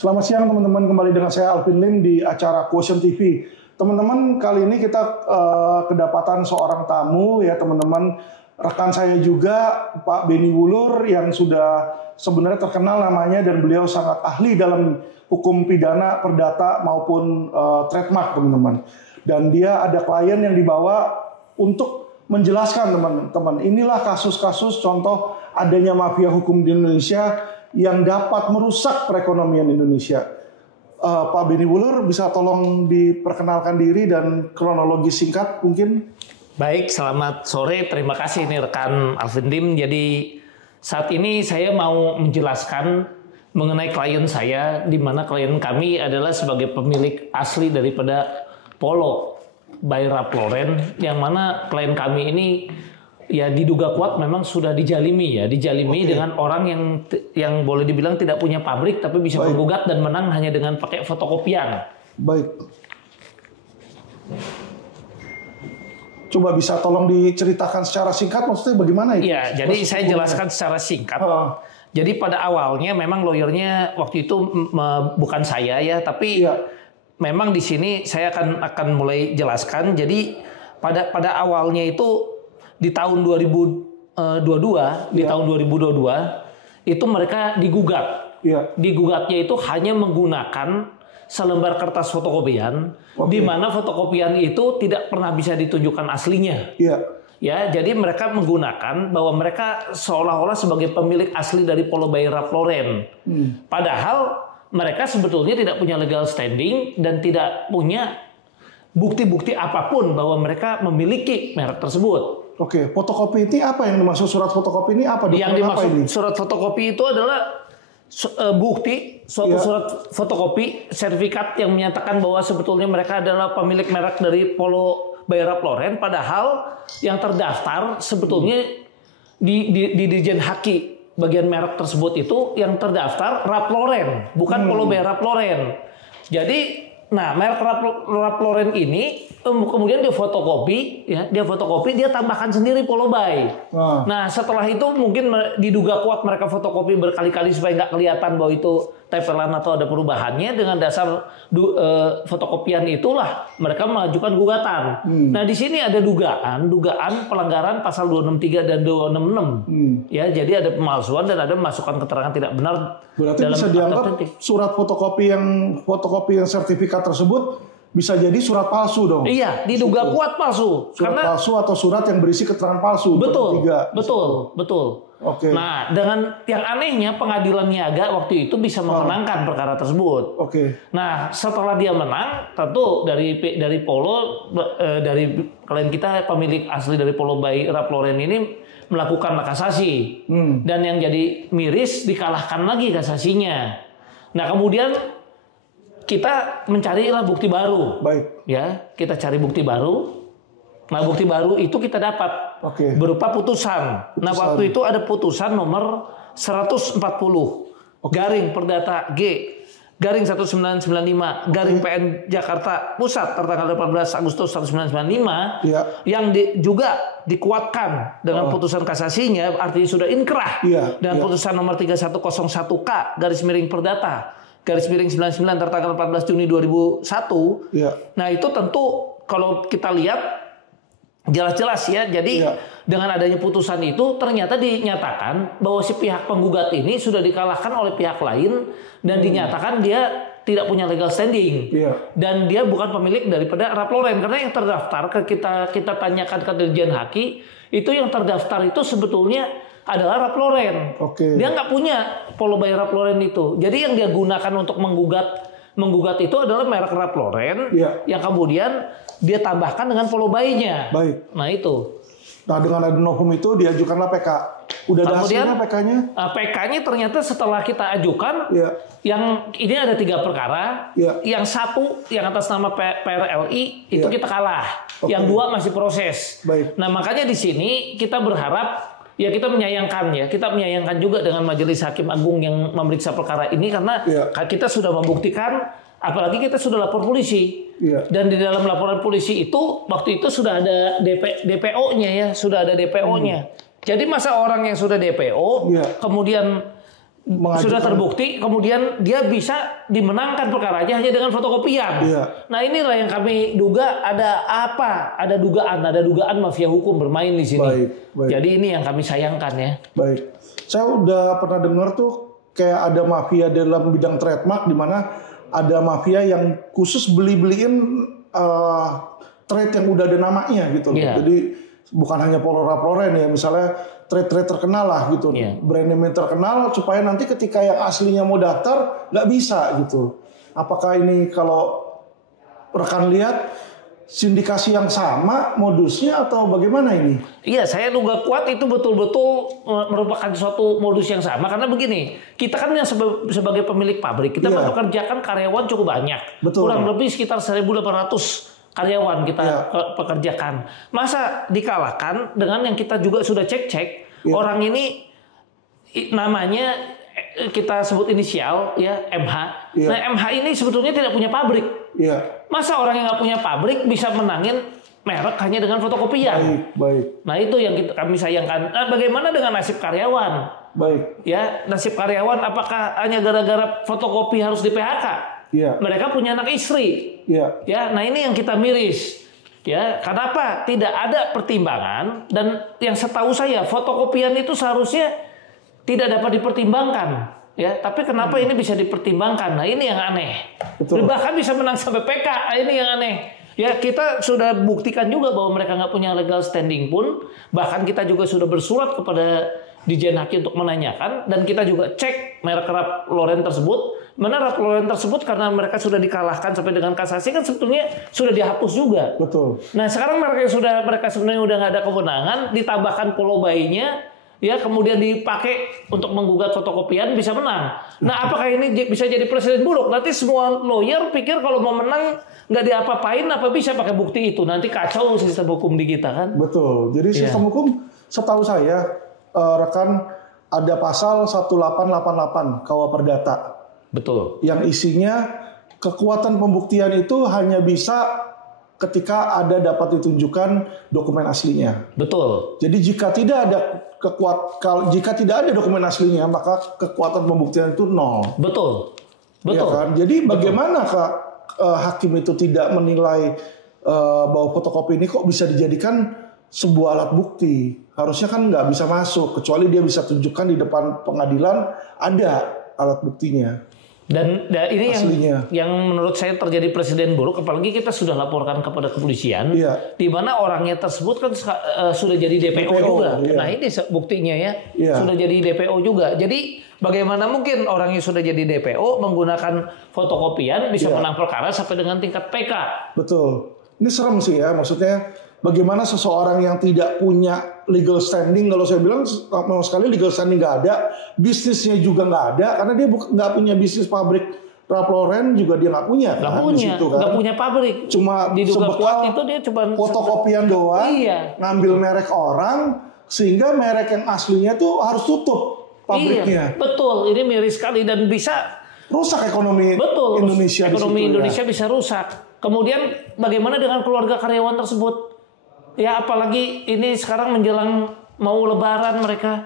Selamat siang teman-teman, kembali dengan saya Alvin Lim di acara Quotient TV. Teman-teman, kali ini kita kedapatan seorang tamu ya teman-teman. Rekan saya juga Pak Benny Wulur yang sudah sebenarnya terkenal namanya dan beliau sangat ahli dalam hukum pidana, perdata maupun trademark teman-teman. Dan dia ada klien yang dibawa untuk menjelaskan teman-teman. Inilah kasus-kasus contoh adanya mafia hukum di Indonesia yang dapat merusak perekonomian Indonesia. Pak Benny Wulur bisa tolong diperkenalkan diri dan kronologi singkat mungkin? Baik, selamat sore. Terima kasih nih rekan Alvin Lim. Jadi saat ini saya mau menjelaskan mengenai klien saya, di mana klien kami adalah sebagai pemilik asli daripada Polo by Ralph Lauren, yang mana klien kami ini ya diduga kuat memang sudah dijalimi dengan orang yang boleh dibilang tidak punya pabrik tapi bisa menggugat dan menang hanya dengan pakai fotokopian. Baik. Coba bisa tolong diceritakan secara singkat maksudnya bagaimana itu? Iya, jadi saya jelaskan secara singkat. Jadi pada awalnya memang lawyernya waktu itu bukan saya ya, tapi memang di sini saya akan mulai jelaskan. Jadi pada awalnya itu di tahun 2022, tahun 2022 itu mereka digugat. Digugatnya itu hanya menggunakan selembar kertas fotokopian, di mana fotokopian itu tidak pernah bisa ditunjukkan aslinya. Ya, jadi mereka menggunakan bahwa mereka seolah-olah sebagai pemilik asli dari Polo by Ralph Lauren. Padahal mereka sebetulnya tidak punya legal standing dan tidak punya bukti-bukti apapun bahwa mereka memiliki merek tersebut. Oke, fotokopi ini apa yang dimaksud surat fotokopi ini apa? Yang dimaksud surat fotokopi itu adalah bukti, suatu surat fotokopi, sertifikat yang menyatakan bahwa sebetulnya mereka adalah pemilik merek dari Polo by Ralph Lauren, padahal yang terdaftar sebetulnya di Dirjen Haki bagian merek tersebut itu yang terdaftar Ralph Lauren, bukan Polo by Ralph Lauren. Jadi, nah merek Ralph Lauren ini kemudian dia fotokopi, dia tambahkan sendiri Polo by. Nah setelah itu mungkin diduga kuat mereka fotokopi berkali-kali supaya nggak kelihatan bahwa itu tempelan atau ada perubahannya. Dengan dasar fotokopian itulah mereka mengajukan gugatan. Nah di sini ada dugaan pelanggaran pasal 263 dan 266. Ya, jadi ada pemalsuan dan ada memasukkan keterangan tidak benar. Berarti dalam bisa dianggap surat fotokopi yang sertifikat tersebut bisa jadi surat palsu dong. Iya, diduga kuat palsu. Surat palsu atau surat yang berisi keterangan palsu. Betul. Oke. Nah, dengan yang anehnya pengadilan niaga waktu itu bisa memenangkan perkara tersebut. Nah, setelah dia menang, tentu dari Polo, dari klien kita pemilik asli dari Polo by Ralph Lauren ini melakukan kasasi. Dan yang jadi miris dikalahkan lagi kasasinya. Nah, kemudian kita mencarilah bukti baru. Ya, kita cari bukti baru. Nah, bukti baru itu kita dapat berupa putusan. Nah, waktu itu ada putusan nomor 140 garing Perdata G garing 1995 garing PN Jakarta Pusat tertanggal 18 Agustus 1995 yang juga dikuatkan dengan putusan kasasinya, artinya sudah inkrah dan putusan nomor 3101K garis miring Perdata garis miring 99 tertanggal 14 Juni 2001. Nah, itu tentu kalau kita lihat jelas-jelas ya. Jadi dengan adanya putusan itu ternyata dinyatakan bahwa si pihak penggugat ini sudah dikalahkan oleh pihak lain dan dinyatakan dia tidak punya legal standing dan dia bukan pemilik daripada Ralph Lauren, karena yang terdaftar kita tanyakan ke Dirjen Haki itu yang terdaftar itu sebetulnya adalah Ralph Lauren. Dia nggak punya Polo by Ralph Lauren itu. Jadi yang dia gunakan untuk menggugat itu adalah merek Ralph Lauren yang kemudian dia tambahkan dengan Polo by-nya. Nah itu. Nah dengan ada novum itu diajukanlah PK. Udah ada hasilnya PK-nya? PK-nya ternyata setelah kita ajukan, yang ini ada 3 perkara. Yang satu yang atas nama PRLI itu kita kalah. Yang 2 masih proses. Nah makanya di sini kita berharap ya kita menyayangkan juga dengan Majelis Hakim Agung yang memeriksa perkara ini, karena kita sudah membuktikan, apalagi kita sudah lapor polisi. Dan di dalam laporan polisi itu waktu itu sudah ada DPO-nya ya, sudah ada DPO-nya. Jadi masa orang yang sudah DPO kemudian sudah terbukti, kemudian dia bisa dimenangkan perkaranya hanya dengan fotokopian. Nah inilah yang kami duga ada apa? Ada dugaan mafia hukum bermain di sini. Baik. Jadi ini yang kami sayangkan ya. Baik, saya udah pernah dengar tuh kayak ada mafia dalam bidang trademark di mana ada mafia yang khusus beliin trade yang udah ada namanya gitu. Jadi bukan hanya Polo Ralph Lauren ya, misalnya trade terkenal lah gitu, brand name terkenal supaya nanti ketika yang aslinya mau daftar nggak bisa gitu. Apakah ini kalau rekan lihat sindikasi yang sama modusnya atau bagaimana ini? Iya, saya duga kuat itu betul-betul merupakan suatu modus yang sama karena begini, kita kan yang sebagai pemilik pabrik kita mempekerjakan karyawan cukup banyak, kurang lebih sekitar 1.800 karyawan kita pekerjakan. Masa dikalahkan dengan yang kita juga sudah cek orang ini namanya kita sebut inisial ya MH. Nah MH ini sebetulnya tidak punya pabrik. Masa orang yang nggak punya pabrik bisa menangin merek hanya dengan fotokopian? Baik. Nah itu yang kami sayangkan. Nah, bagaimana dengan nasib karyawan? Ya nasib karyawan apakah hanya gara-gara fotokopi harus di PHK? Mereka punya anak istri. Ya, nah ini yang kita miris. Ya, kenapa tidak ada pertimbangan dan yang setahu saya fotokopian itu seharusnya tidak dapat dipertimbangkan. Ya, tapi kenapa ini bisa dipertimbangkan? Nah, ini yang aneh. Bahkan bisa menang sampai PK. Nah, ini yang aneh. Ya, kita sudah buktikan juga bahwa mereka nggak punya legal standing pun. Bahkan kita juga sudah bersurat kepada Dijen Haki untuk menanyakan dan kita juga cek merek Ralph Lauren tersebut. Mana Ralph Lauren tersebut karena mereka sudah dikalahkan sampai dengan kasasi kan sebetulnya sudah dihapus juga. Nah sekarang mereka sebenarnya udah nggak ada kewenangan, ditambahkan pulau bayinya, ya kemudian dipakai untuk menggugat fotokopian bisa menang. Nah apakah ini bisa jadi presiden buruk? Nanti semua lawyer pikir kalau mau menang nggak diapa-apain, apa bisa pakai bukti itu? Nanti kacau sistem hukum di kita kan? Betul. Jadi sistem hukum setahu saya rekan ada pasal 1888 KUH Perdata. Betul. Yang isinya kekuatan pembuktian itu hanya bisa ketika dapat ditunjukkan dokumen aslinya. Betul. Jadi jika tidak ada dokumen aslinya maka kekuatan pembuktian itu nol. Betul. Ya kan? Jadi bagaimana hakim itu tidak menilai bahwa fotokopi ini kok bisa dijadikan sebuah alat bukti? Harusnya kan nggak bisa masuk kecuali dia bisa tunjukkan di depan pengadilan ada alat buktinya. Dan ini yang menurut saya terjadi presiden buruk, apalagi kita sudah laporkan kepada kepolisian, di mana orangnya tersebut kan sudah jadi DPO juga. Nah ini buktinya ya, sudah jadi DPO juga. Jadi bagaimana mungkin orang yang sudah jadi DPO menggunakan fotokopian bisa menang perkara sampai dengan tingkat PK? Betul. Ini serem sih ya, maksudnya bagaimana seseorang yang tidak punya legal standing, kalau saya bilang sama sekali legal standing nggak ada, bisnisnya juga nggak ada, karena dia nggak punya bisnis pabrik Ralph Lauren juga dia nggak punya. Nggak punya pabrik. Cuma sebekal itu dia cuma fotokopian doang, ngambil merek orang, sehingga merek yang aslinya tuh harus tutup pabriknya. Betul, ini miris sekali dan bisa rusak ekonomi Indonesia. Ekonomi Indonesia bisa rusak. Kemudian bagaimana dengan keluarga karyawan tersebut? Ya apalagi ini sekarang menjelang mau lebaran mereka.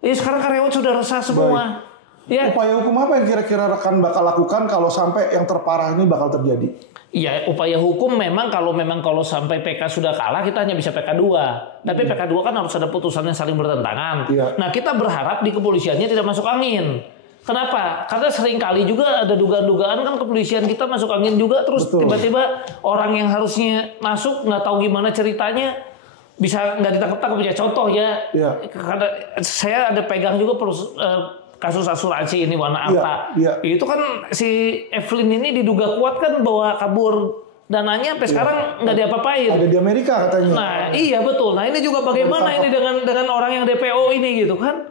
Ini sekarang karyawan sudah resah semua. Ya. Upaya hukum apa yang kira-kira rekan bakal lakukan kalau sampai yang terparah ini bakal terjadi? Ya upaya hukum memang kalau sampai PK sudah kalah kita hanya bisa PK 2. Tapi PK 2 kan harus ada putusan yang saling bertentangan. Nah kita berharap di kepolisiannya tidak masuk angin. Kenapa? Karena sering kali juga ada dugaan-dugaan kan kepolisian kita masuk angin juga terus tiba-tiba orang yang harusnya masuk nggak tahu gimana ceritanya bisa nggak ditangkap-tangkap ya. Contoh ya, karena saya ada pegang juga kasus asuransi ini Wana Arta. Itu kan si Evelyn ini diduga kuat kan bawa kabur dananya sampai sekarang nggak diapa-apain. Ada di Amerika katanya. Nah iya betul. Nah ini juga bagaimana ini dengan orang yang DPO ini gitu kan.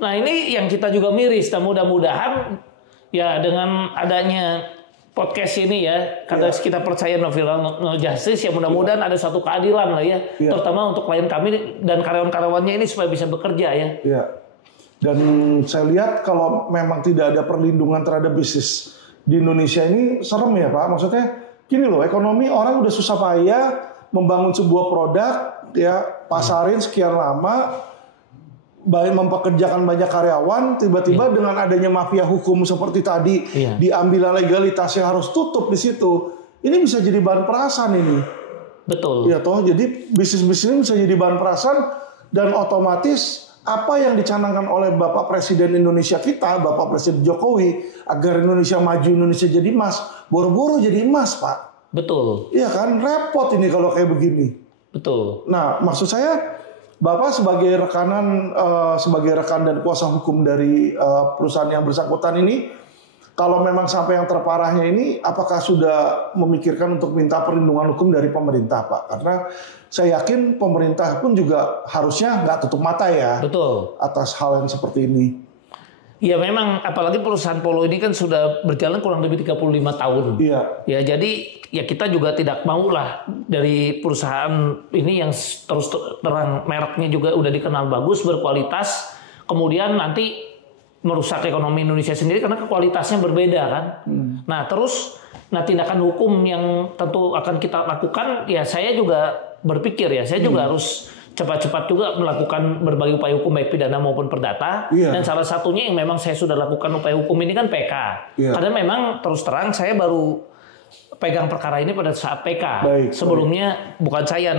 Nah ini yang kita juga miris. Nah mudah-mudahan ya dengan adanya podcast ini ya, karena kita percaya no justice ya mudah-mudahan ada suatu keadilan lah ya. Terutama untuk klien kami dan karyawan-karyawannya ini supaya bisa bekerja ya. Dan saya lihat kalau memang tidak ada perlindungan terhadap bisnis di Indonesia ini serem ya Pak. Maksudnya gini loh, ekonomi orang udah susah payah membangun sebuah produk, ya pasarin sekian lama, mempekerjakan banyak karyawan, tiba-tiba dengan adanya mafia hukum seperti tadi, diambil legalitasnya harus tutup di situ. Ini bisa jadi bahan perasan ini. Betul. Ya toh, jadi bisnis-bisnis ini bisa jadi bahan perasan dan otomatis apa yang dicanangkan oleh Bapak Presiden Indonesia kita, Bapak Presiden Jokowi, agar Indonesia maju, Indonesia jadi emas, boro-boro jadi emas, Pak. Betul. Iya kan, repot ini kalau kayak begini. Betul. Nah, maksud saya, Bapak sebagai sebagai rekan dan kuasa hukum dari perusahaan yang bersangkutan ini, kalau memang sampai yang terparahnya ini, apakah sudah memikirkan untuk minta perlindungan hukum dari pemerintah, Pak? Karena saya yakin pemerintah pun juga harusnya nggak tutup mata ya. Betul. Atas hal yang seperti ini. Ya memang, apalagi perusahaan Polo ini kan sudah berjalan kurang lebih 35 tahun. Iya. Ya jadi ya kita juga tidak mau lah dari perusahaan ini yang terus terang mereknya juga udah dikenal bagus, berkualitas, kemudian nanti merusak ekonomi Indonesia sendiri karena kualitasnya berbeda kan. Nah terus, tindakan hukum yang tentu akan kita lakukan, ya saya juga berpikir ya, saya juga harus cepat-cepat juga melakukan berbagai upaya hukum baik pidana maupun perdata. Dan salah satunya yang memang saya sudah lakukan upaya hukum ini kan PK. Karena memang terus terang saya baru pegang perkara ini pada saat PK. Sebelumnya bukan saya,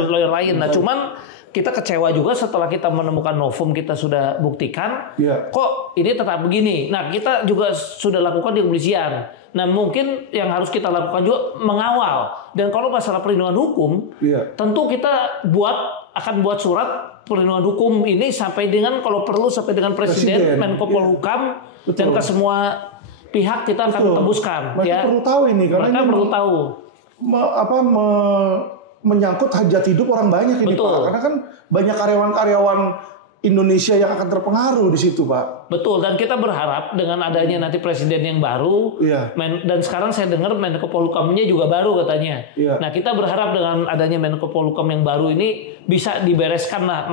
lawyer lain. Nah cuman kita kecewa juga setelah kita menemukan novum, kita sudah buktikan, kok ini tetap begini. Nah kita juga sudah lakukan di kepolisian. Nah mungkin yang harus kita lakukan juga mengawal. Dan kalau masalah perlindungan hukum, tentu kita akan buat surat perlindungan hukum ini sampai dengan kalau perlu sampai dengan Presiden Menko Polhukam, dan ke semua pihak kita akan tembuskan. Mereka perlu tahu ini, karena mereka perlu tahu. Menyangkut hajat hidup orang banyak ini, Pak. Karena kan banyak karyawan-karyawan Indonesia yang akan terpengaruh di situ, Pak. Betul, dan kita berharap dengan adanya nanti presiden yang baru, dan sekarang saya dengar Menko Polhukamnya juga baru katanya. Nah kita berharap dengan adanya Menko Polhukam yang baru ini bisa dibereskan lah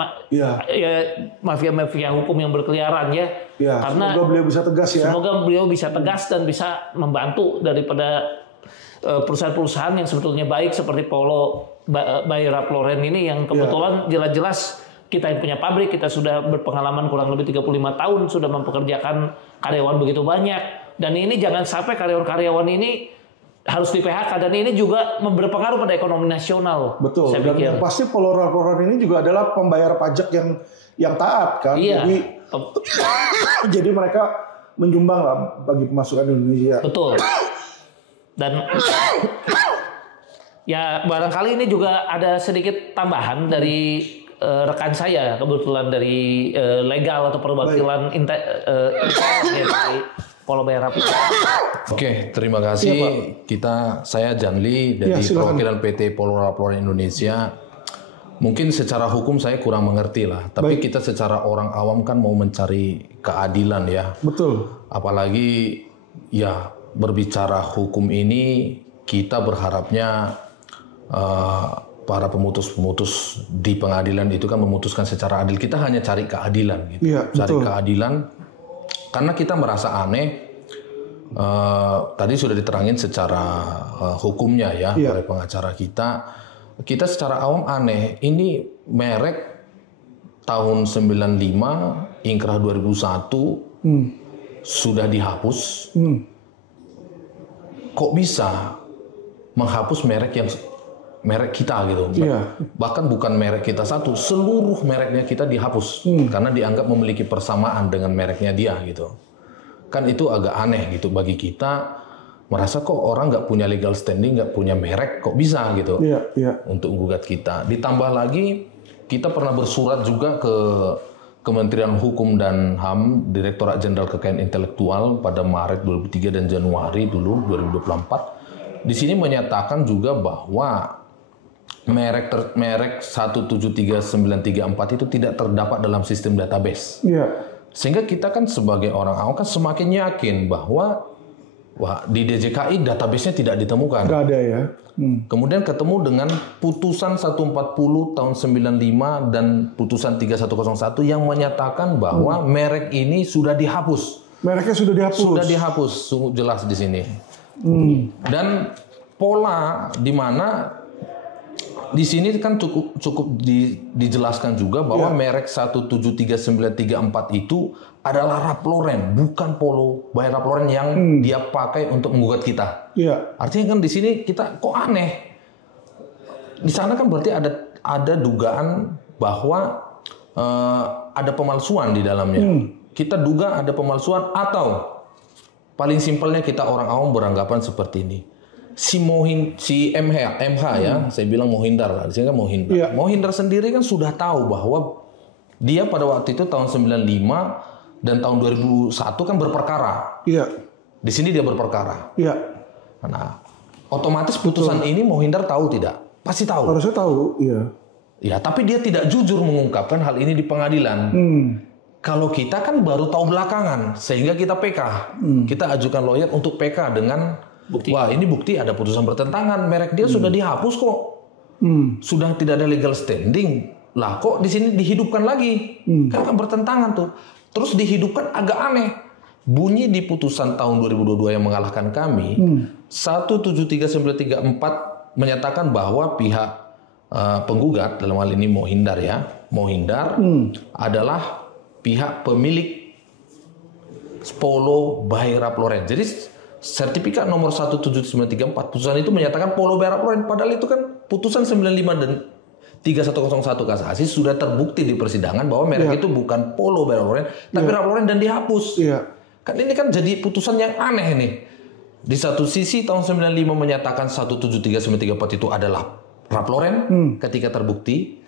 mafia-mafia hukum yang berkeliaran ya. Karena semoga beliau bisa tegas ya. Semoga beliau bisa tegas dan bisa membantu daripada perusahaan-perusahaan yang sebetulnya baik seperti Polo by Ralph Lauren ini yang kebetulan jelas-jelas kita yang punya pabrik, kita sudah berpengalaman kurang lebih 35 tahun sudah mempekerjakan karyawan begitu banyak, dan ini jangan sampai karyawan-karyawan ini harus di PHK, dan ini juga berpengaruh pada ekonomi nasional. Betul. Saya dan pikir. yang pasti Polo Ralph Lauren ini juga adalah pembayar pajak yang taat kan. Jadi mereka menyumbang lah bagi pemasukan Indonesia. Betul. Dan ya barangkali ini juga ada sedikit tambahan dari rekan saya kebetulan dari legal atau perwakilan dari Polo by Ralph. Oke, terima kasih. Saya Janli dari perwakilan PT Polo Ralph Lauren Indonesia. Mungkin secara hukum saya kurang mengerti lah, tapi kita secara orang awam kan mau mencari keadilan ya. Betul. Apalagi ya berbicara hukum ini, kita berharapnya para pemutus-pemutus di pengadilan itu kan memutuskan secara adil. Kita hanya cari keadilan gitu. Cari keadilan karena kita merasa aneh. Tadi sudah diterangin secara hukumnya ya oleh pengacara kita. Kita secara awam aneh. Ini merek tahun 95, Inkrah 2001 sudah dihapus. Kok bisa menghapus merek kita gitu? Bahkan bukan merek kita satu, seluruh mereknya kita dihapus karena dianggap memiliki persamaan dengan mereknya dia gitu. Kan itu agak aneh gitu bagi kita, merasa kok orang nggak punya legal standing, nggak punya merek, kok bisa gitu untuk menggugat kita. Ditambah lagi kita pernah bersurat juga ke Kementerian Hukum dan HAM, Direktorat Jenderal Kekayaan Intelektual pada Maret 2003 dan Januari dulu 2024. Di sini menyatakan juga bahwa merek 173934 itu tidak terdapat dalam sistem database. Sehingga kita kan sebagai orang awam kan semakin yakin bahwa di DJKI database-nya tidak ditemukan. Nggak ada ya. Kemudian ketemu dengan putusan 140 tahun 95 dan putusan 3101 yang menyatakan bahwa merek ini sudah dihapus. Mereknya sudah dihapus. Sudah dihapus, sungguh jelas di sini. Dan pola di mana Di sini kan cukup dijelaskan juga bahwa merek 173934 itu adalah Ralph Lauren, bukan Polo by Ralph Lauren yang dia pakai untuk menggugat kita. Artinya kan di sini kita kok aneh. Di sana kan berarti ada dugaan bahwa ada pemalsuan di dalamnya. Kita duga ada pemalsuan, atau paling simpelnya kita orang awam beranggapan seperti ini. Si MH ya, saya bilang Mohindar lah, di sini kan Mohindar. Mohindar sendiri kan sudah tahu bahwa dia pada waktu itu tahun 95 dan tahun 2001 kan berperkara. Di sini dia berperkara. Nah, otomatis putusan ini Mohindar tahu tidak? Pasti tahu. Harusnya tahu, Ya, tapi dia tidak jujur mengungkapkan hal ini di pengadilan. Kalau kita kan baru tahu belakangan, sehingga kita PK. Kita ajukan lawyer untuk PK dengan bukti. Wah, ini bukti ada putusan bertentangan, merek dia sudah dihapus kok. Sudah tidak ada legal standing. Lah kok di sini dihidupkan lagi? Kan bertentangan tuh. Terus dihidupkan agak aneh. Bunyi di putusan tahun 2022 yang mengalahkan kami, 173934 menyatakan bahwa pihak penggugat, dalam hal ini Mohindar ya, Mohindar adalah pihak pemilik Polo by Ralph Lauren. Jadi sertifikat nomor 17934 putusan itu menyatakan Polo by Ralph Lauren, padahal itu kan putusan 95 dan 3101 kasasi sudah terbukti di persidangan bahwa merek itu bukan Polo by Ralph Lauren, tapi Ralph Lauren, dan dihapus. Kan ini kan jadi putusan yang aneh nih. Di satu sisi tahun 95 menyatakan 17334 itu adalah Ralph Lauren ketika terbukti,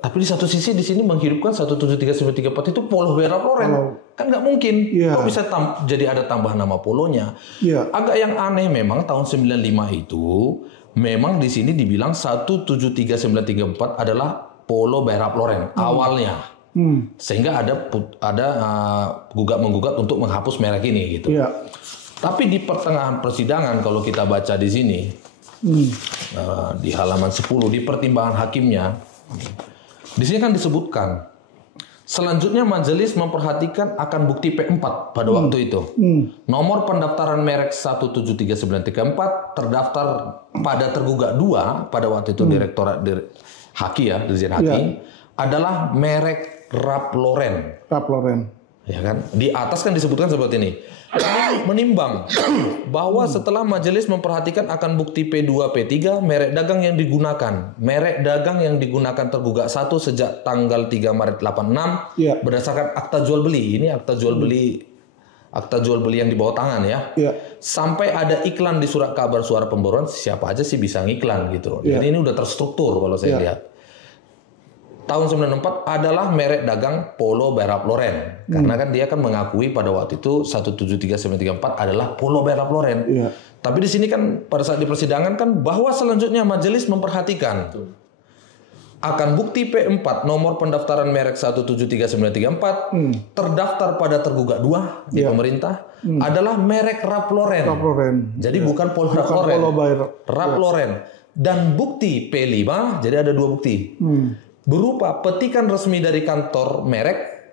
tapi di satu sisi di sini menghidupkan 17334 itu Polo by Ralph Lauren. Kan nggak mungkin. Kok bisa jadi ada tambah nama polonya? Agak yang aneh memang tahun 95 itu memang di sini dibilang 173934 adalah Polo by Ralph Lauren awalnya. Sehingga ada menggugat untuk menghapus merek ini gitu. Tapi di pertengahan persidangan kalau kita baca di sini di halaman 10 di pertimbangan hakimnya, di sini kan disebutkan selanjutnya majelis memperhatikan akan bukti P4 pada waktu itu. Nomor pendaftaran merek 173934 terdaftar pada tergugat 2 pada waktu itu Direktorat Haki ya, Dirjen Haki adalah merek Ralph Lauren. Ya kan? Di atas kan disebutkan seperti ini. Menimbang bahwa setelah majelis memperhatikan akan bukti P2, P3, merek dagang yang digunakan tergugat 1 sejak tanggal 3 Maret 86 berdasarkan akta jual beli. Ini akta jual beli yang di bawah tangan ya. Sampai ada iklan di surat kabar suara pembaruan, siapa aja sih bisa ngiklan gitu. Jadi ini udah terstruktur kalau saya lihat. Tahun 94 adalah merek dagang Polo by Ralph Lauren. Karena kan dia kan mengakui pada waktu itu 173934 adalah Polo by Ralph Lauren. Tapi di sini kan pada saat di persidangan kan bahwa selanjutnya majelis memperhatikan akan bukti P4 nomor pendaftaran merek 173934 terdaftar pada tergugat 2 di pemerintah adalah merek Ralph Lauren. Jadi bukan Polo Ralph Lauren. Ralph Lauren. Dan bukti P5, jadi ada 2 bukti. Berupa petikan resmi dari kantor merek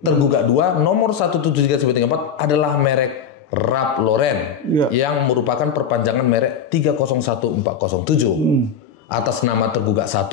tergugat 2 nomor 173934 adalah merek Ralph Lauren yang merupakan perpanjangan merek 301407 atas nama tergugat 1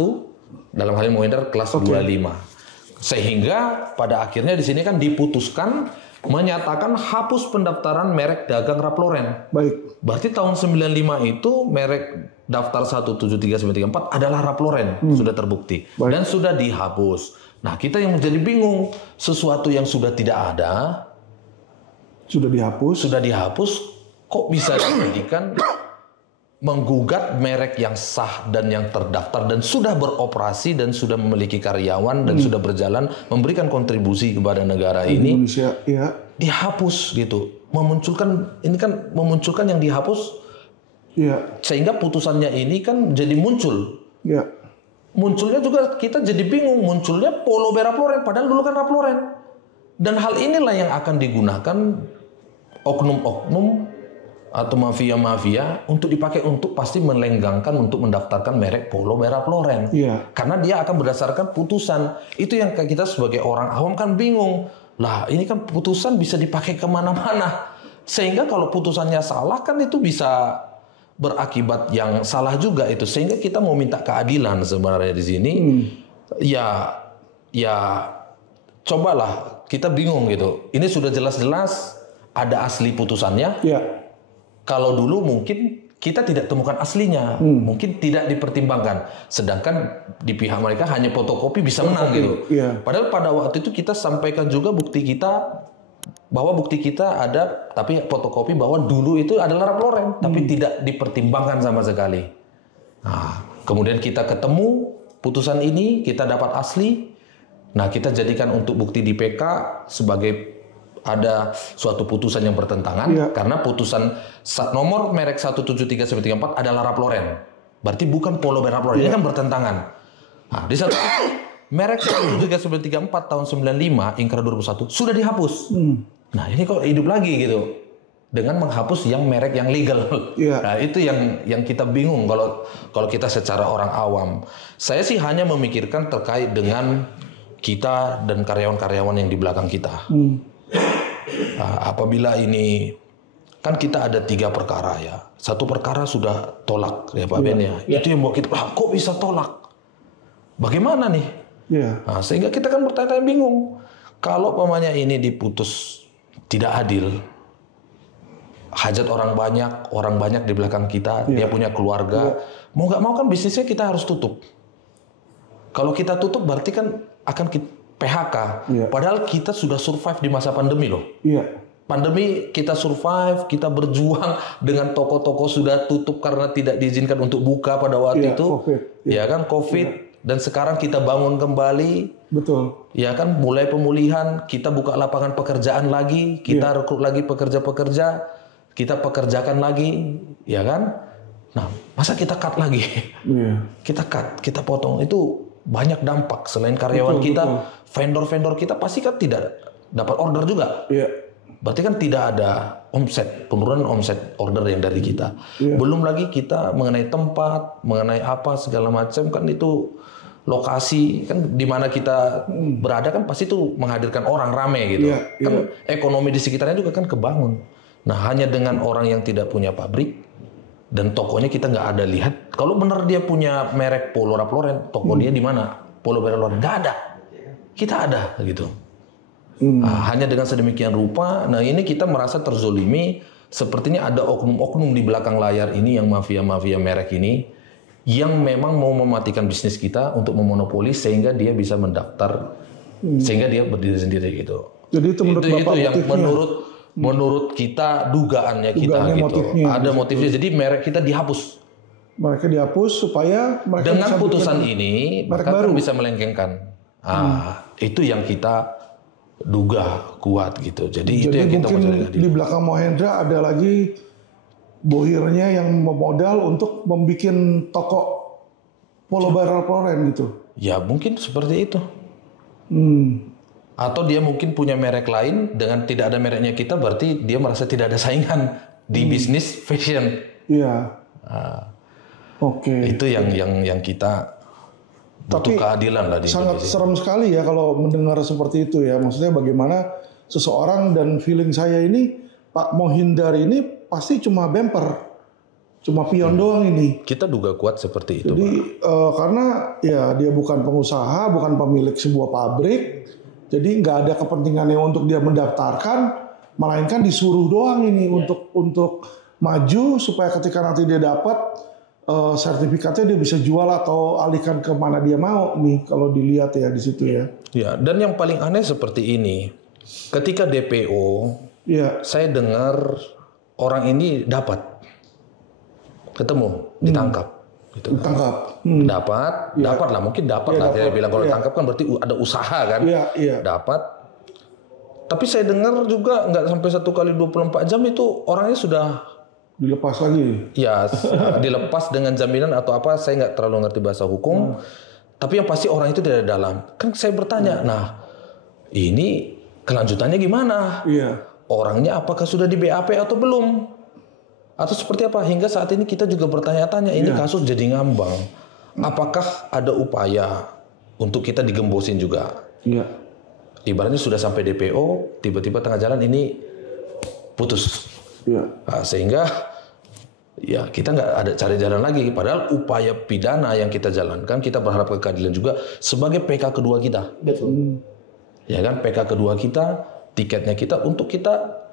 dalam hal ini Mohindar kelas 25. Sehingga pada akhirnya di sini kan diputuskan menyatakan hapus pendaftaran merek dagang Ralph Lauren. Berarti tahun 95 itu merek daftar 173934 adalah Ralph Lauren, sudah terbukti dan sudah dihapus. Nah, kita yang menjadi bingung, sesuatu yang sudah tidak ada sudah dihapus kok bisa dijadikan menggugat merek yang sah dan yang terdaftar dan sudah beroperasi dan sudah memiliki karyawan dan sudah berjalan memberikan kontribusi kepada negara ini Indonesia, dihapus gitu. Memunculkan yang dihapus. Sehingga putusannya ini kan jadi muncul. Munculnya juga kita jadi bingung. Munculnya Polo by Ralph Lauren, padahal dulu kan Ralph Lauren. Dan hal inilah yang akan digunakan oknum-oknum atau mafia-mafia untuk dipakai untuk pasti melenggangkan untuk mendaftarkan merek Polo by Ralph Lauren. Karena dia akan berdasarkan putusan. Itu yang kita sebagai orang awam kan bingung. Lah ini kan putusan bisa dipakai kemana-mana. Sehingga kalau putusannya salah kan itu bisa berakibat yang salah juga itu, sehingga kita mau minta keadilan sebenarnya di sini. Ya cobalah, kita bingung gitu. Ini sudah jelas-jelas ada asli putusannya. Kalau dulu mungkin kita tidak temukan aslinya, mungkin tidak dipertimbangkan. Sedangkan di pihak mereka hanya fotokopi bisa menang gitu. Padahal pada waktu itu kita sampaikan juga bukti kita, bahwa bukti kita ada, tapi fotokopi bahwa dulu itu adalah Ralph Lauren, tapi tidak dipertimbangkan sama sekali. Nah, kemudian kita ketemu putusan ini, kita dapat asli. Nah, kita jadikan untuk bukti di PK sebagai ada suatu putusan yang bertentangan, karena putusan nomor merek 173934 adalah Ralph Lauren. Berarti bukan Polo Ralph Lauren, ini kan bertentangan. Nah, di satu merek 173934 tahun 95 Inkra 2001 sudah dihapus. Nah, ini kok hidup lagi gitu. Dengan menghapus yang merek yang legal. Nah, itu yang kita bingung kalau kita secara orang awam. Saya sih hanya memikirkan terkait dengan kita dan karyawan-karyawan yang di belakang kita. Apabila ini kan kita ada 3 perkara ya. Satu perkara sudah tolak ya Pak Ben ya. Itu yang buat kita kok bisa tolak? Bagaimana nih? Nah, sehingga kita kan bertanya-tanya bingung. Kalau pemanya ini diputus tidak adil, hajat orang banyak di belakang kita, dia punya keluarga, mau nggak mau kan bisnisnya kita harus tutup. Kalau kita tutup berarti kan akan PHK. Padahal kita sudah survive di masa pandemi loh. Pandemi kita survive, kita berjuang dengan toko-toko sudah tutup karena tidak diizinkan untuk buka pada waktu itu. COVID. Ya kan COVID. Dan sekarang kita bangun kembali. Betul. Ya kan mulai pemulihan, kita buka lapangan pekerjaan lagi, kita rekrut lagi pekerja-pekerja, kita pekerjakan lagi, ya kan? Nah, masa kita cut lagi? Kita cut, kita potong, itu banyak dampak. Selain karyawan kita, vendor-vendor kita pasti kan tidak dapat order juga. Berarti kan tidak ada omset, penurunan omset order yang dari kita. Belum lagi kita mengenai tempat, mengenai apa segala macam, kan itu lokasi kan di mana kita berada kan pasti itu menghadirkan orang rame gitu. Kan ekonomi di sekitarnya juga kan kebangun. Nah, hanya dengan orang yang tidak punya pabrik dan tokonya kita nggak ada lihat. Kalau benar dia punya merek Polo Ralph Lauren, toko dia di mana? Polo Ralph Lauren nggak ada. Kita ada gitu. Nah, hanya dengan sedemikian rupa. Nah, ini kita merasa terzolimi. Sepertinya ada oknum-oknum di belakang layar ini yang mafia-mafia merek ini, yang memang mau mematikan bisnis kita untuk memonopoli sehingga dia bisa mendaftar, sehingga dia berdiri sendiri gitu. Jadi itu menurut Bapak itu yang menurut kita dugaannya kita gitu. Motifnya, ada motifnya. Jadi merek kita dihapus. Mereka dihapus supaya mereka dengan putusan ini mereka bisa melengkengkan. Itu yang kita duga kuat gitu. Jadi itu yang kita mungkin di belakang Mohendra ada lagi bohirnya yang memodal untuk membuat toko Polo Ralph Lauren gitu. Ya mungkin seperti itu. Atau dia mungkin punya merek lain dengan tidak ada mereknya kita, berarti dia merasa tidak ada saingan di bisnis fashion. Itu yang kita butuh keadilan lah di sangat Indonesia. Serem sekali ya kalau mendengar seperti itu ya. Maksudnya bagaimana seseorang, dan feeling saya ini Pak Mohinder ini pasti cuma bumper, cuma pion doang ini. Kita duga kuat seperti itu. Jadi karena ya dia bukan pengusaha, bukan pemilik sebuah pabrik, jadi nggak ada kepentingannya untuk dia mendaftarkan, melainkan disuruh doang ini untuk maju supaya ketika nanti dia dapat sertifikatnya dia bisa jual atau alihkan ke mana dia mau nih, kalau dilihat ya di situ ya. Ya, dan yang paling aneh seperti ini, ketika DPO, saya dengar orang ini dapat ketemu, ditangkap. Gitu. Dapat lah, mungkin dapat lah. Dia bilang kalau ditangkap kan berarti ada usaha kan. Dapat. Tapi saya dengar juga nggak sampai 1 kali 24 jam itu orangnya sudah dilepas lagi. Ya, dilepas dengan jaminan atau apa, saya nggak terlalu ngerti bahasa hukum. Tapi yang pasti orang itu tidak ada dalam. Kan saya bertanya, nah ini kelanjutannya gimana? Orangnya apakah sudah di BAP atau belum? Atau seperti apa? Hingga saat ini kita juga bertanya-tanya, ini kasus jadi ngambang. Apakah ada upaya untuk kita digembosin juga? Ibaratnya sudah sampai DPO, tiba-tiba tengah jalan ini putus. Nah, sehingga ya kita nggak ada cari jalan lagi. Padahal upaya pidana yang kita jalankan, kita berharap ke keadilan juga sebagai PK kedua kita. Betul. Ya kan, PK kedua kita, tiketnya kita untuk kita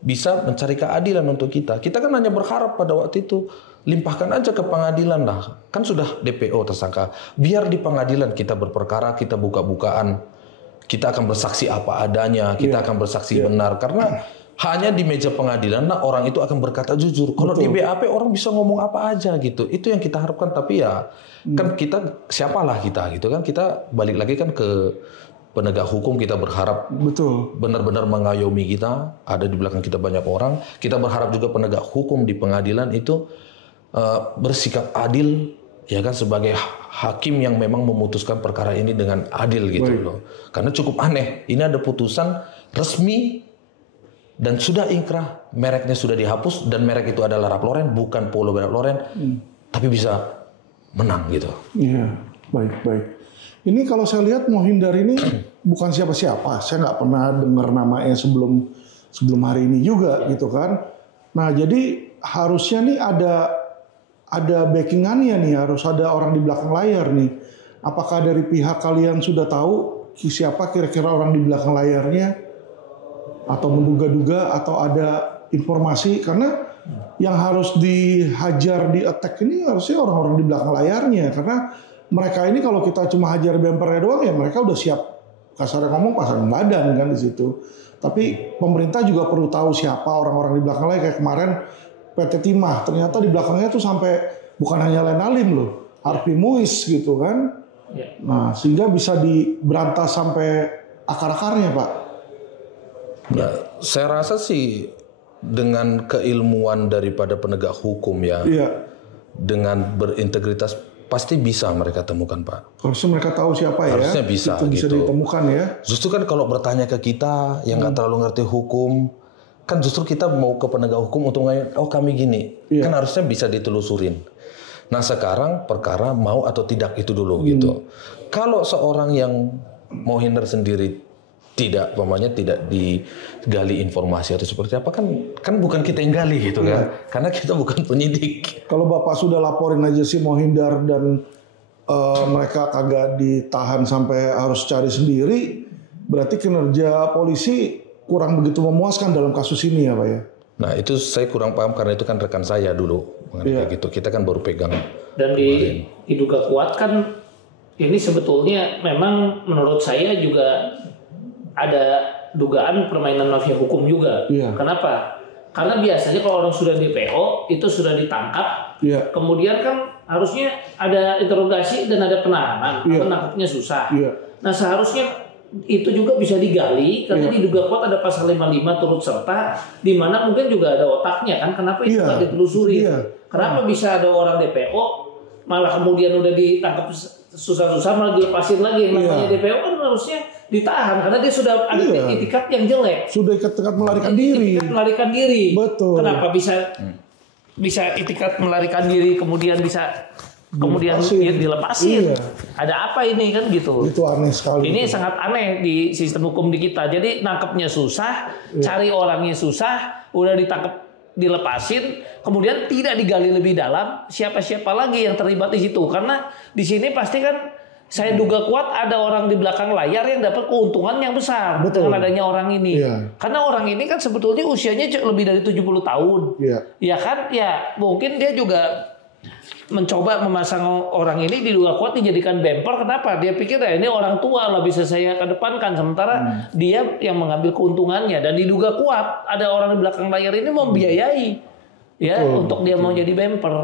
bisa mencari keadilan untuk kita. Kita kan hanya berharap pada waktu itu, limpahkan aja ke pengadilan lah. Kan sudah DPO tersangka. Biar di pengadilan kita berperkara, kita buka-bukaan. Kita akan bersaksi apa adanya, kita akan bersaksi benar. Karena hanya di meja pengadilan lah orang itu akan berkata jujur. Kalau di BAP orang bisa ngomong apa aja gitu. Itu yang kita harapkan. Tapi ya kan kita siapalah kita gitu kan. Kita balik lagi kan ke penegak hukum. Kita berharap benar-benar mengayomi kita. Ada di belakang kita banyak orang. Kita berharap juga penegak hukum di pengadilan itu bersikap adil. Ya kan, sebagai hakim yang memang memutuskan perkara ini dengan adil gitu loh. Karena cukup aneh. Ini ada putusan resmi dan sudah ingkrah, mereknya sudah dihapus dan merek itu adalah Ralph Lauren, bukan Polo Ralph Lauren, tapi bisa menang gitu. Iya, baik. Ini kalau saya lihat Mohinder ini bukan siapa-siapa. Saya nggak pernah dengar namanya sebelum hari ini juga gitu kan. Nah, jadi harusnya nih ada backingannya nih, harus ada orang di belakang layar nih. Apakah dari pihak kalian sudah tahu siapa kira-kira orang di belakang layarnya? Atau menduga-duga atau ada informasi, karena yang harus dihajar di attack ini harusnya orang-orang di belakang layarnya, karena mereka ini kalau kita cuma hajar bempernya doang ya mereka udah siap kasarnya ngomong pasang badan kan di situ. Tapi pemerintah juga perlu tahu siapa orang-orang di belakang layar. Kayak kemarin PT Timah ternyata di belakangnya tuh sampai bukan hanya Len Alim loh, Harvey Muiz gitu kan. Nah, sehingga bisa diberantas sampai akar-akarnya, Pak. Ya, saya rasa sih dengan keilmuan daripada penegak hukum ya, dengan berintegritas pasti bisa mereka temukan, Pak. Harusnya mereka tahu siapa ya. Harusnya bisa itu bisa gitu. Ditemukan ya. Justru kan kalau bertanya ke kita yang nggak terlalu ngerti hukum, kan justru kita mau ke penegak hukum untuk ngomong, oh kami gini, kan harusnya bisa ditelusurin. Nah sekarang perkara mau atau tidak itu dulu gitu. Kalau seorang yang Mohinder sendiri tidak digali informasi atau seperti apa, kan bukan kita yang gali gitu kan, karena kita bukan penyidik. Kalau Bapak sudah laporin aja si Mohinder dan mereka kagak ditahan sampai harus cari sendiri, berarti kinerja polisi kurang begitu memuaskan dalam kasus ini ya Pak ya. Nah itu saya kurang paham karena itu kan rekan saya dulu mengenai gitu. Kita kan baru pegang. Dan diduga kuat kan ini sebetulnya memang menurut saya juga ada dugaan permainan mafia hukum juga. Kenapa? Karena biasanya kalau orang sudah DPO itu sudah ditangkap, kemudian kan harusnya ada interogasi dan ada penahanan, menangkapnya susah. Nah seharusnya itu juga bisa digali karena diduga kuat ada pasal 55 turut serta, di mana mungkin juga ada otaknya kan. Kenapa itu nggak ditelusuri? Kenapa bisa ada orang DPO malah kemudian udah ditangkap susah-susah malah dilepasin lagi? Namanya DPO kan harusnya ditahan karena dia sudah ada itikat yang jelek. Sudah itikat melarikan diri. Itikat melarikan diri. Betul. Kenapa bisa itikat melarikan diri kemudian dilepasin. Ada apa ini kan gitu. Itu aneh sekali. Ini sangat aneh di sistem hukum di kita. Jadi nangkepnya susah, cari orangnya susah, udah ditangkap dilepasin, kemudian tidak digali lebih dalam siapa-siapa lagi yang terlibat di situ. Karena di sini pasti kan saya duga kuat ada orang di belakang layar yang dapat keuntungan yang besar dengan adanya orang ini. Karena orang ini kan sebetulnya usianya lebih dari 70 tahun. Ya kan? Ya mungkin dia juga mencoba memasang orang ini diduga kuat dijadikan bemper. Kenapa? Dia pikir ya ini orang tua lah bisa saya kedepankan. Sementara dia yang mengambil keuntungannya. Dan diduga kuat ada orang di belakang layar ini membiayai untuk dia mau jadi bemper.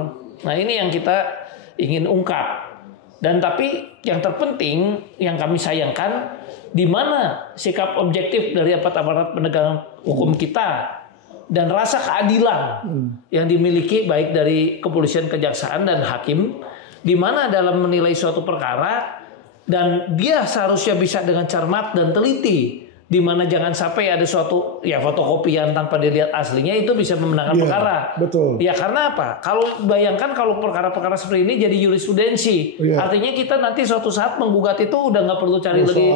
Nah ini yang kita ingin ungkap. Dan tapi yang terpenting yang kami sayangkan, di mana sikap objektif dari aparat penegak hukum kita dan rasa keadilan yang dimiliki baik dari kepolisian, kejaksaan dan hakim, di mana dalam menilai suatu perkara dan dia seharusnya bisa dengan cermat dan teliti, di mana jangan sampai ada suatu fotokopian tanpa dilihat aslinya itu bisa memenangkan perkara. Betul. Ya karena apa? Kalau bayangkan kalau perkara-perkara seperti ini jadi jurisprudensi, artinya kita nanti suatu saat menggugat itu udah nggak perlu cari lagi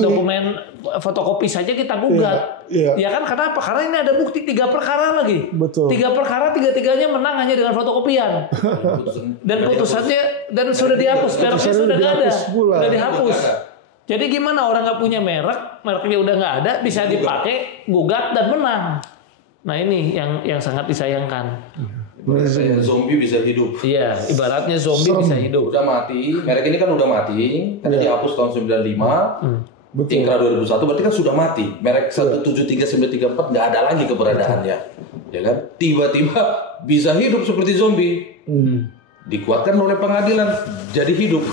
dokumen fotokopi saja kita gugat. Ya kan kenapa? Karena ini ada bukti 3 perkara lagi. Betul. 3 perkara, 3-tiganya menang hanya dengan fotokopian. Dan putusannya dan sudah dihapus, mereknya sudah nggak ada, sudah dihapus. Jadi gimana orang nggak punya mereknya udah nggak ada, bisa dipakai, gugat dan menang. Nah ini yang sangat disayangkan. Kayak zombie bisa hidup. Iya, ibaratnya zombie bisa hidup. Udah mati, merek ini kan udah mati, kan dihapus tahun 95. Betul. Inkra 2001 berarti kan sudah mati. Merek 173934 nggak ada lagi keberadaannya. Ya kan? Tiba-tiba bisa hidup seperti zombie. Dikuatkan oleh pengadilan jadi hidup.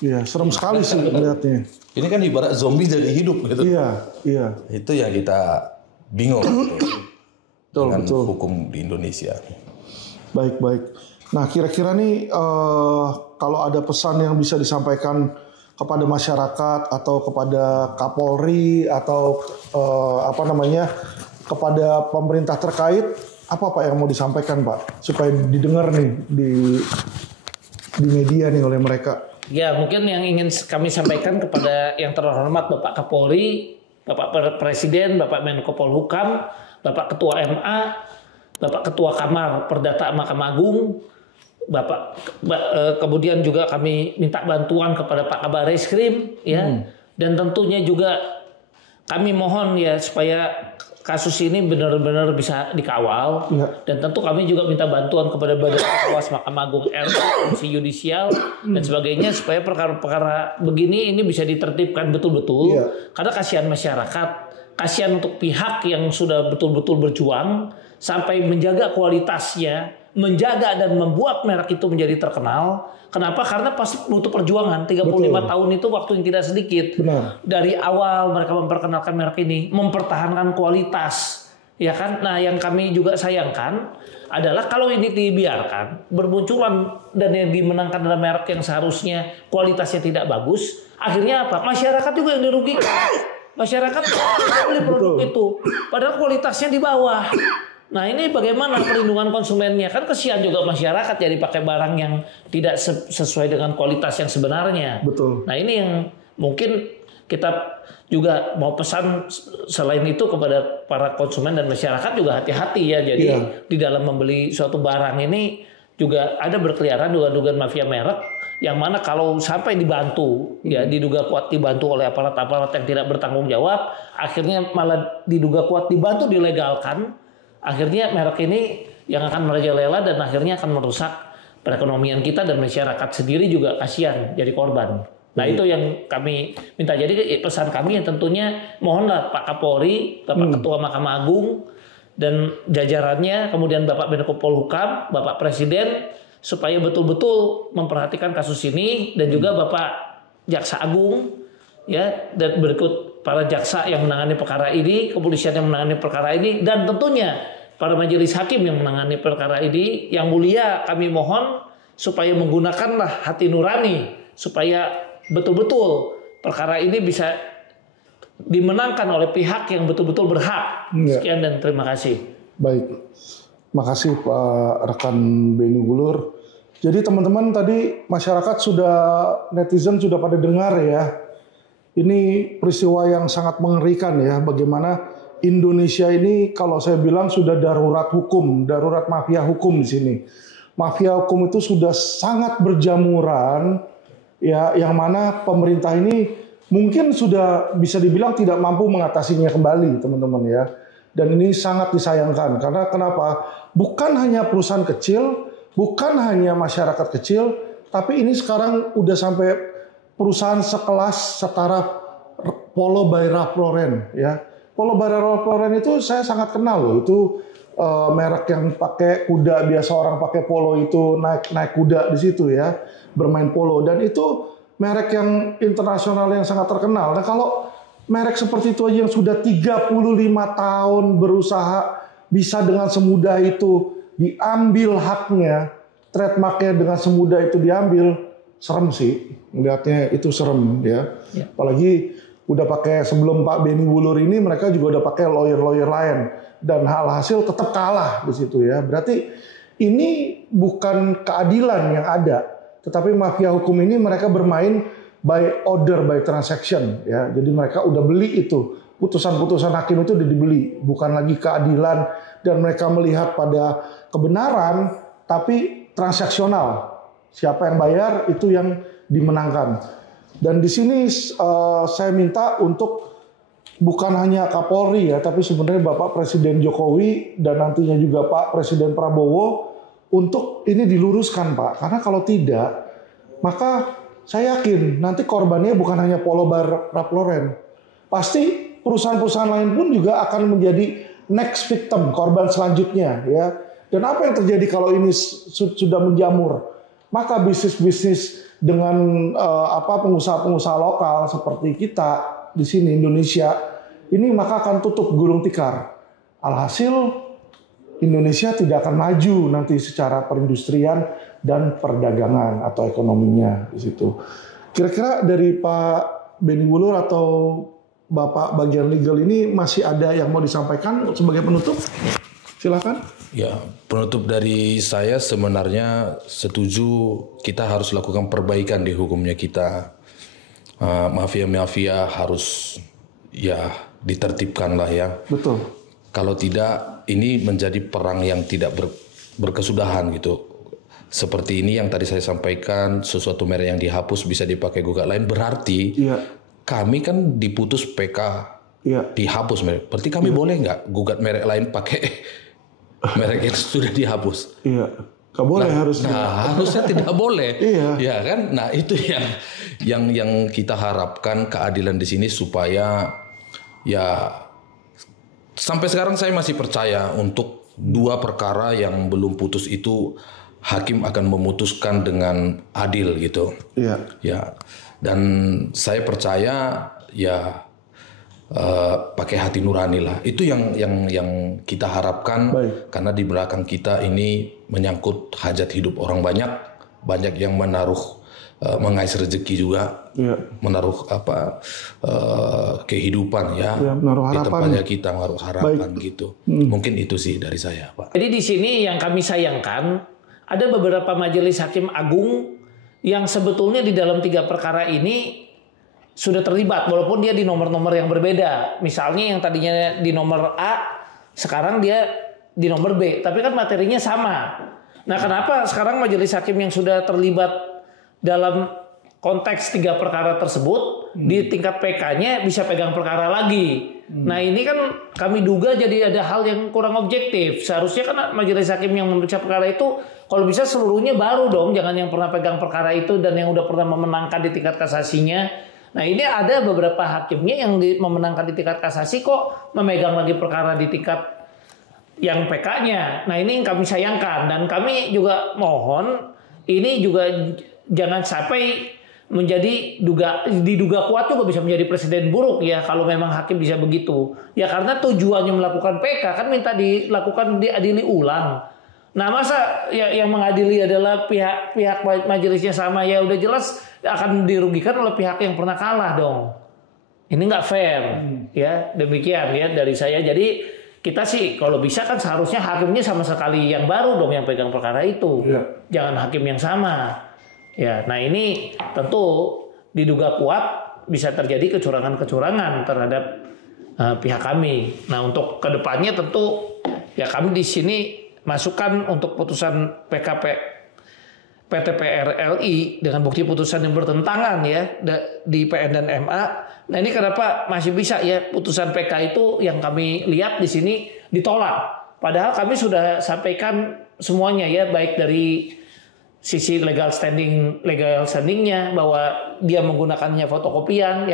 Iya, serem sekali sih melihatnya. Ini kan ibarat zombie jadi hidup gitu. Iya. Itu yang kita bingung gitu. Dengan Betul. hukum di Indonesia. Baik. Nah, kira-kira nih kalau ada pesan yang bisa disampaikan kepada masyarakat atau kepada Kapolri atau kepada pemerintah terkait, apa Pak yang mau disampaikan Pak supaya didengar nih di media nih oleh mereka? Ya, mungkin yang ingin kami sampaikan kepada yang terhormat Bapak Kapolri, Bapak Presiden, Bapak Menko Polhukam, Bapak Ketua MA, Bapak Ketua Kamar Perdata Mahkamah Agung, kemudian juga kami minta bantuan kepada Pak Kabar Reskrim, ya, dan tentunya juga kami mohon ya supaya kasus ini benar-benar bisa dikawal, dan tentu kami juga minta bantuan kepada Badan Pengawas Mahkamah Agung RI, Komisi Yudisial dan sebagainya supaya perkara-perkara begini ini bisa ditertibkan betul-betul, karena kasihan masyarakat, kasihan untuk pihak yang sudah betul-betul berjuang sampai menjaga kualitasnya, menjaga dan membuat merek itu menjadi terkenal. Kenapa? Karena pasti butuh perjuangan. 35 tahun itu waktu yang tidak sedikit. Benar. Dari awal mereka memperkenalkan merek ini, mempertahankan kualitas, ya kan? Nah, yang kami juga sayangkan adalah kalau ini dibiarkan bermunculan dan yang dimenangkan adalah merek yang seharusnya kualitasnya tidak bagus, akhirnya apa? Masyarakat juga yang dirugikan. Masyarakat beli produk itu, padahal kualitasnya di bawah. Nah, ini bagaimana perlindungan konsumennya? Kan kesian juga masyarakat jadi pakai barang yang tidak sesuai dengan kualitas yang sebenarnya. Betul. Nah, ini yang mungkin kita juga mau pesan selain itu kepada para konsumen dan masyarakat juga hati-hati ya. Jadi di dalam membeli suatu barang ini juga ada berkeliaran dugaan-dugaan mafia merek yang mana kalau sampai dibantu, ya diduga kuat dibantu oleh aparat-aparat yang tidak bertanggung jawab, akhirnya malah diduga kuat dibantu dilegalkan. Akhirnya merek ini yang akan merajalela dan akhirnya akan merusak perekonomian kita dan masyarakat sendiri juga kasihan jadi korban. Nah itu yang kami minta. Jadi pesan kami yang tentunya mohonlah Pak Kapolri, Bapak Ketua Mahkamah Agung dan jajarannya, kemudian Bapak Menko Polhukam, Bapak Presiden supaya betul-betul memperhatikan kasus ini dan juga Bapak Jaksa Agung ya, dan berikut para jaksa yang menangani perkara ini, kepolisian yang menangani perkara ini, dan tentunya para majelis hakim yang menangani perkara ini. Yang mulia kami mohon supaya menggunakanlah hati nurani supaya betul-betul perkara ini bisa dimenangkan oleh pihak yang betul-betul berhak. Sekian dan terima kasih. Baik, makasih Pak rekan Beni Wulur. Jadi teman-teman tadi masyarakat netizen sudah pada dengar ya. Ini peristiwa yang sangat mengerikan ya, bagaimana Indonesia ini kalau saya bilang sudah darurat hukum, darurat mafia hukum di sini. Mafia hukum itu sudah sangat berjamuran ya, yang mana pemerintah ini mungkin sudah bisa dibilang tidak mampu mengatasinya kembali, teman-teman ya. Dan ini sangat disayangkan karena kenapa? Bukan hanya perusahaan kecil, bukan hanya masyarakat kecil, tapi ini sekarang udah sampai perusahaan sekelas setara Polo by Ralph Lauren ya. Polo by Ralph Lauren itu saya sangat kenal loh. Itu merek yang pakai kuda, biasa orang pakai polo itu naik kuda di situ ya, bermain polo, dan itu merek yang internasional yang sangat terkenal. Nah, kalau merek seperti itu aja yang sudah 35 tahun berusaha bisa dengan semudah itu diambil haknya, trademarknya dengan semudah itu diambil, serem sih. Melihatnya itu serem ya. Apalagi udah pakai sebelum Pak Beni Wulur ini mereka juga udah pakai lawyer lain dan hasil tetap kalah di situ ya. Berarti ini bukan keadilan yang ada, tetapi mafia hukum ini mereka bermain by order by transaction ya. Jadi mereka udah beli itu putusan-putusan hakim itu dibeli, bukan lagi keadilan dan mereka melihat pada kebenaran, tapi transaksional. Siapa yang bayar itu yang dimenangkan. Dan di sini saya minta untuk bukan hanya Kapolri ya, tapi sebenarnya Bapak Presiden Jokowi dan nantinya juga Pak Presiden Prabowo untuk ini diluruskan Pak. Karena kalau tidak, maka saya yakin nanti korbannya bukan hanya Polbar Ralph Lauren. Pasti perusahaan-perusahaan lain pun juga akan menjadi next victim, korban selanjutnya ya. Dan apa yang terjadi kalau ini sudah menjamur? Maka bisnis-bisnis dengan pengusaha-pengusaha lokal seperti kita di sini Indonesia ini maka akan tutup gulung tikar. Alhasil Indonesia tidak akan maju nanti secara perindustrian dan perdagangan atau ekonominya di situ. Kira-kira dari Pak Benny Wulur atau Bapak bagian legal ini masih ada yang mau disampaikan sebagai penutup? Silakan. Ya, penutup dari saya sebenarnya setuju kita harus lakukan perbaikan di hukumnya kita. Mafia-mafia harus ya ditertibkan lah ya. Betul. Kalau tidak ini menjadi perang yang tidak berkesudahan gitu. Seperti ini yang tadi saya sampaikan, sesuatu merek yang dihapus bisa dipakai gugat lain berarti kami kan diputus PK dihapus merek. Berarti kami boleh nggak gugat merek lain pakai merek yang sudah dihapus? Iya. Nggak boleh harusnya. Harusnya tidak boleh. Ya kan? Nah itu yang kita harapkan keadilan di sini supaya ya sampai sekarang saya masih percaya untuk 2 perkara yang belum putus itu hakim akan memutuskan dengan adil gitu. Iya. Ya. Dan saya percaya ya pakai hati nurani lah. Itu yang kita harapkan. Baik. Karena di belakang kita ini menyangkut hajat hidup orang banyak yang menaruh mengais rezeki juga, menaruh kehidupan ya, menaruh harapan. Di tempatnya kita menaruh harapan gitu. Mungkin itu sih dari saya, Pak. Jadi di sini yang kami sayangkan ada beberapa majelis hakim agung yang sebetulnya di dalam 3 perkara ini sudah terlibat walaupun dia di nomor-nomor yang berbeda. Misalnya yang tadinya di nomor A, sekarang dia di nomor B, tapi kan materinya sama. Nah, kenapa sekarang majelis hakim yang sudah terlibat dalam konteks 3 perkara tersebut di tingkat PK-nya bisa pegang perkara lagi? Nah, ini kan kami duga jadi ada hal yang kurang objektif. Seharusnya kan majelis hakim yang memeriksa perkara itu kalau bisa seluruhnya baru dong, jangan yang pernah pegang perkara itu dan yang udah pernah memenangkan di tingkat kasasinya. Nah, ini ada beberapa hakimnya yang memenangkan di tingkat kasasi kok memegang lagi perkara di tingkat yang PK-nya. Nah, ini yang kami sayangkan dan kami juga mohon ini juga jangan sampai menjadi diduga kuat juga bisa menjadi presiden buruk ya kalau memang hakim bisa begitu. Ya karena tujuannya melakukan PK kan minta dilakukan diadili ulang. Nah, masa yang mengadili adalah pihak majelisnya sama, ya udah jelas akan dirugikan oleh pihak yang pernah kalah dong. Ini nggak fair ya, demikian ya dari saya. Jadi kita sih kalau bisa kan seharusnya hakimnya sama sekali yang baru dong yang pegang perkara itu. Jangan hakim yang sama. Ya, nah ini tentu diduga kuat bisa terjadi kecurangan-kecurangan terhadap pihak kami. Nah, untuk kedepannya tentu ya kami di sini masukan untuk putusan PTPR RI dengan bukti putusan yang bertentangan ya di PN dan MA. Nah, ini kenapa masih bisa ya putusan PK itu yang kami lihat di sini ditolak. Padahal kami sudah sampaikan semuanya ya, baik dari sisi legal standingnya bahwa dia menggunakannya fotokopian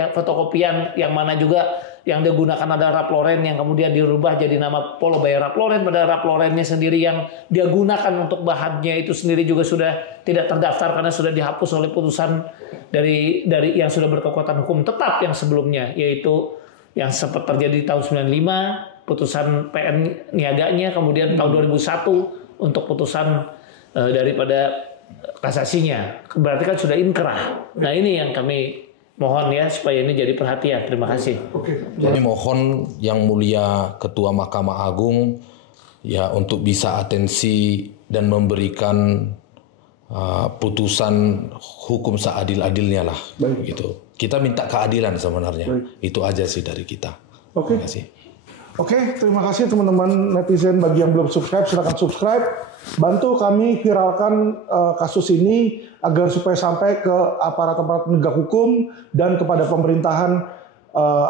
yang mana juga yang digunakan ada Ralph Lauren yang kemudian dirubah jadi nama Polo by Ralph Lauren, pada Ralph Laurennya sendiri yang dia gunakan untuk bahannya itu sendiri juga sudah tidak terdaftar karena sudah dihapus oleh putusan dari yang sudah berkekuatan hukum tetap yang sebelumnya, yaitu yang sempat terjadi di tahun 95 putusan PN niaganya, kemudian tahun 2001 untuk putusan daripada kasasinya, berarti kan sudah inkrah. Nah, ini yang kami mohon ya supaya ini jadi perhatian. Terima kasih. Kami mohon Yang Mulia Ketua Mahkamah Agung ya untuk bisa atensi dan memberikan putusan hukum seadil-adilnya lah. Gitu. Kita minta keadilan sebenarnya. Itu aja sih dari kita. Oke. Oke, terima kasih teman-teman netizen. Bagi yang belum subscribe, silakan subscribe. Bantu kami viralkan kasus ini agar supaya sampai ke aparat-aparat penegak hukum dan kepada pemerintahan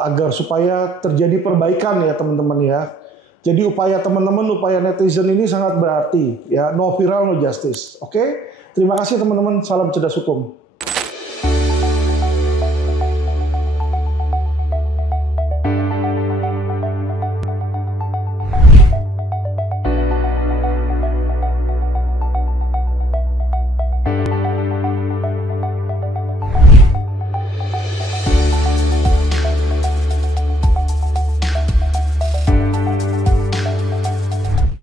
agar supaya terjadi perbaikan ya teman-teman ya. Jadi upaya teman-teman, upaya netizen ini sangat berarti ya. No viral, no justice. Oke, terima kasih teman-teman. Salam cerdas hukum.